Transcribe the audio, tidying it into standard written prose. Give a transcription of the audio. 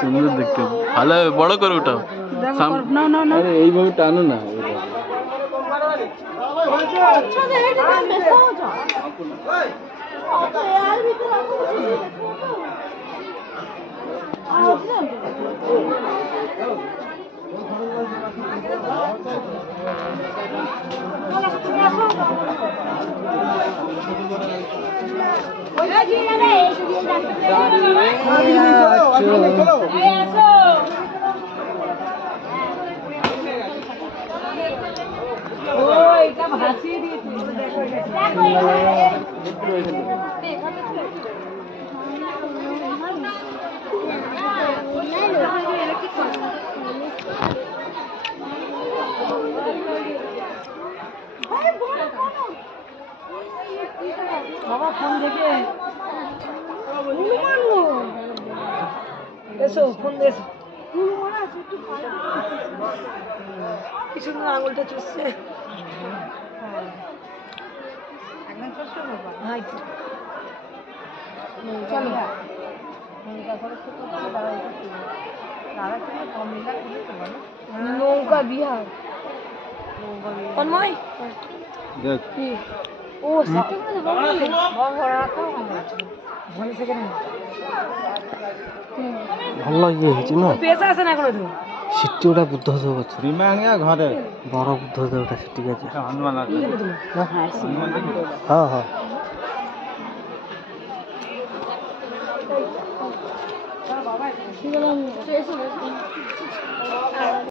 সুন্দর দেখতে ভালো বড় করে ওটাও এইভাবে টানো না বাবা ফোন দেখে এসো ফোন এসো কিছু আঙুলটা চুষছে নৌকা বিহার তন্ময় ও ভাল লাগে হয়েছে না পেশা আছে না করে সিটি ওটা বুদ্ধ হতে পারছে ঘরে বড় বুদ্ধ হতে ওটা ঠিক আছে হনুমান আছে হ্যাঁ হ্যাঁ